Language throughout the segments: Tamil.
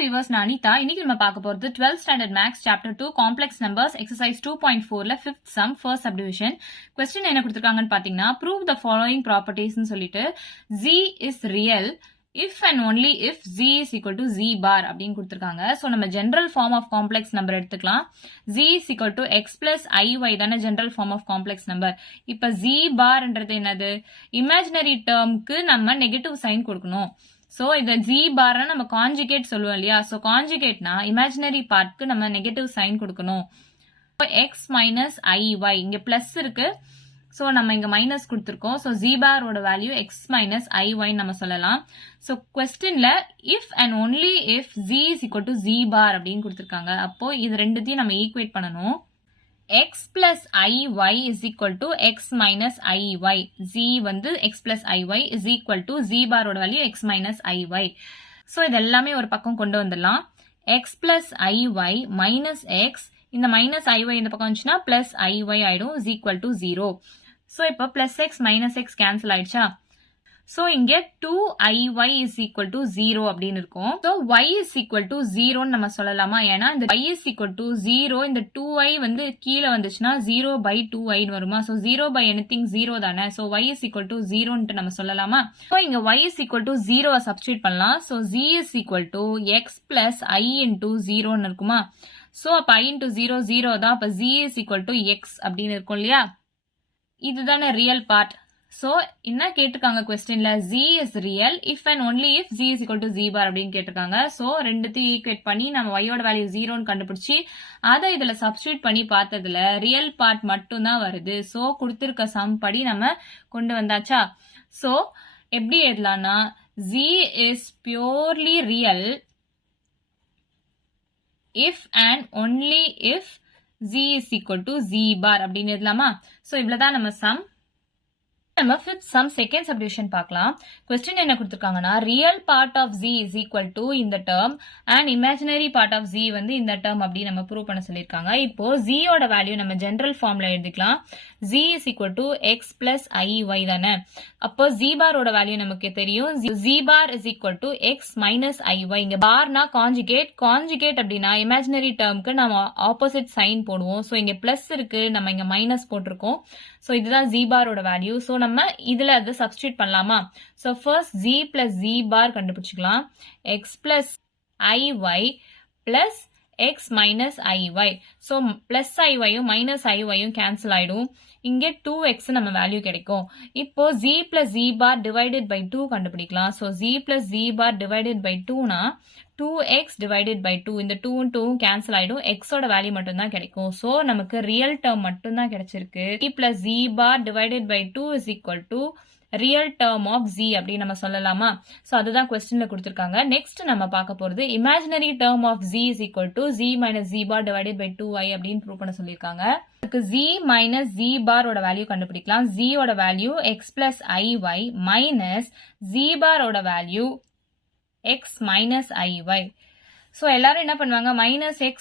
viewers, நான் அனிதா. இன்னைக்கு நம்ம பார்க்க போறது 12th standard max chapter 2 complex numbers exercise 2.4ல 5th sum first subdivision. question என்ன கொடுத்திருக்காங்கன்னு பாத்தீங்கன்னா, prove the following properties ன்னு சொல்லிட்டு z is real if and only if z is equal to z bar அப்படின்னு கொடுத்திருக்காங்க. சோ நம்ம general form of complex number எடுத்துக்கலாம். z is equal to x plus iy தான general form of complex number. இப்ப z barன்றது என்னது? imaginary termக்கு நம்ம negative sign கொடுக்கணும். So, இந்த z bar நம்ம conjugate சொல்லுவோம் இல்லையா? So, conjugate னா imaginary partக்கு நம்ம negative sign கொடுக்கணும். x minus iy இங்க plus இருக்கு. So, நம்ம இங்க minus கொடுத்திருக்கோம். So, z bar ஓட value x minus iy நம்ம சொல்லலாம். So, questionல if and only if z is equal to z bar அப்படின்னு கொடுத்திருக்காங்க. அப்போ இது ரெண்டுத்தையும் நம்ம equate பண்ணணும். x plus iy is equal to x minus iy. z வந்து x plus iy is equal to z bar ஓட value x minus iy. So, இது எல்லாமே ஒரு பக்கம் கொண்டு வந்துடலாம். x plus iy minus x, இந்த minus iy இந்த பக்கம் வந்துச்சுன்னா plus iy ஆயிடும் is equal to 0. So, இப்போ plus x minus x cancel ஆயிடுச்சா? So, இங்க 2iy is equal to 0 அப்படின்னு இருக்கும். So, y is equal to 0 நம்ம சொல்லலாமா? ஏன்னா இந்த y is equal to 0, இந்த 2i வந்து கீழே வந்துச்சுன்னா 0 by 2i வருமா? So, 0 by anything 0 தானே? So, y is equal to 0 ன்ட்டு நம்ம சொல்லலாமா? So, இங்க y is equal to 0 substitute பண்ணலாம். So, z is equal to x plus i into 0 ன்னு இருக்குமா? So, அப்ப i into 0 0 தான். அப்ப z is equal to x அப்படின்னு இருக்கும் இல்லையா? இதுதானே ரியல் பார்ட். So, என்ன கேட்டிருக்காங்க questionல z is real if and only if z is equal to z bar அப்படின்னு கேட்டிருக்காங்க. So, ரெண்டுத்தையும் ஈக்குவேட் பண்ணி நம்ம y ஓட வேல்யூ 0ன்னு கண்டுபிடிச்சி அதை இதுல சப்ஸ்டியூட் பண்ணி பார்த்ததுல ரியல் பார்ட் மட்டும் தான் வருது. So, கொடுத்திருக்க சம் படி நம்ம கொண்டு வந்தாச்சா? So, எப்படி எழுதலாம்னா z is purely real if and only if z is equal to z bar அப்படின்னு எழுதலாமா? So, இவ்வளவுதான் நம்ம சம். நம்ம fifth sum second subdivision பார்க்கலாம். question என்ன கொடுத்திருக்காங்கன்னா, real part of z is equal to இந்த term and imaginary part of z வந்து இந்த term அப்படி நம்ம prove பண்ண சொல்லியிருக்காங்க. இப்போ z ஓட வேல்யூ நம்ம general formல எழுதிக்கலாம். z is equal to x plus iy தானே? அப்போ z bar ஓட வேல்யூ நமக்கு தெரியும். z bar is equal to x minus iy. இங்க barனா conjugate அப்படின்னா imaginary termக்கு நம்ம opposite sign போடுவோம். So, இங்க plus இருக்கு, நம்ம இங்க minus போட்டிருக்கோம். So, இதுதான் z bar ஓட வேல்யூ. So, நம்ம இதுல அதை substitute பண்ணலாமா? So, first z plus z bar கண்டுபிடிச்சுக்கலாம். x plus iy plus x minus iy. So, plus iy யும் minus iy யும் cancel ஆயிடும். இங்க 2x நம்ம வேல்யூ கிடைக்கும். இப்போ z plus z bar divided by 2 கண்டுபிடிக்கலாம். So, z plus z bar divided by 2 னா 2x divided by 2. இந்த 2 ம் 2 ம் cancel ஆயிடும். x ஓட வேல்யூ மட்டும் தான் கிடைக்கும். So, நமக்கு real term மட்டும் தான் கிடைச்சிருக்கு. z plus z bar divided by 2 is equal to real term of z அப்படி நம்ம சொல்லலாமா? So, அதுதான் questionல கொடுத்திருக்காங்க. Next நம்ம பார்க்க போறது imaginary term of z is equal to z minus z bar divided by 2i அப்படின்னு prove பண்ண சொல்லியிருக்காங்க. z minus z bar ஓட வேல்யூ கண்டுபிடிக்கலாம். z ஓட value x plus iy minus z bar ஓட value x minus iy. So, எல்லாரும் என்ன பண்ணுவாங்க? minus x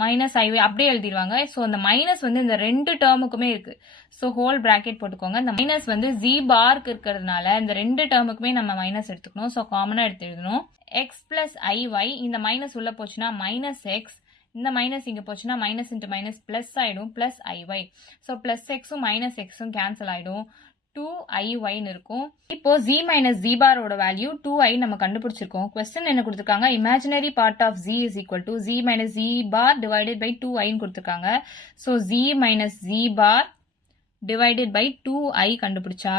minus iy அப்படியே எழுதிடுவாங்க. So, அந்த மைனஸ் வந்து இந்த ரெண்டு டேர்முக்குமே இருக்கு. So, ஹோல் பிராக்கெட் போட்டுக்கோங்க. இந்த மைனஸ் வந்து z பார்க்கு இருக்கிறதுனால இந்த ரெண்டு டேர்முக்குமே நம்ம மைனஸ் எடுத்துக்கணும். So, காமனா எடுத்து எழுதணும். x plus iy, இந்த மைனஸ் உள்ள போச்சுன்னா minus x, இந்த மைனஸ் இங்க போச்சுன்னா மைனஸ் இன்ட்டு மைனஸ் பிளஸ் ஆயிடும் பிளஸ் iy. So, பிளஸ் எக்ஸும் மைனஸ் எக்ஸும் கேன்சல் ஆயிடும். 2iy இருக்கும். இப்போ z minus z bar ஓட வேல்யூ 2i நம்ம கண்டுபிடிச்சிருக்கோம். question என்ன கொடுத்திருக்காங்க? imaginary part of z is equal to z minus z bar divided by 2i ன்னு கொடுத்திருக்காங்க. So, z minus z bar divided by 2i கண்டுபிடிச்சா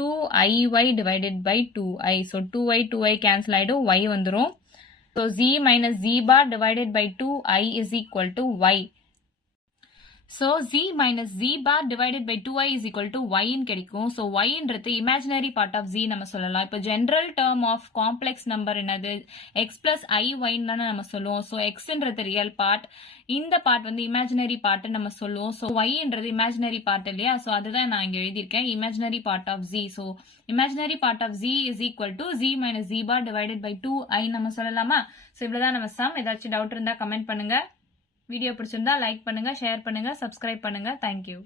2iy divided by 2i. So, 2i cancel ஆயிடும், y வந்துரும். So, z minus z bar divided by 2i is equal to y. So, z minus z bar divided by 2i is equal to y ன்னு கிடைக்கும். So, y ன்றது imaginary part of z நம்ம சொல்லலாம். இப்போ general term of complex number என்னது? x plus iy ன்னு நம்ம சொல்லுவோம். So, x ன்றது real part, இந்த part வந்து imaginary part நம்ம சொல்லுவோம். So, y ன்றது imaginary part இல்லையா? So, அதுதான் நான் இங்க எழுதியிருக்கேன். imaginary part of z. So, imaginary part of z is equal to z minus z bar divided by 2i நம்ம சொல்லலாமா? So, இவ்வளவுதான் நம்ம sum. ஏதாச்சும் டவுட் இருந்தா கமெண்ட் பண்ணுங்க. வீடியோ பிடிச்சிருந்தா லைக் பண்ணுங்க, ஷேர் பண்ணுங்க, சப்ஸ்கிரைப் பண்ணுங்க. தேங்க்யூ.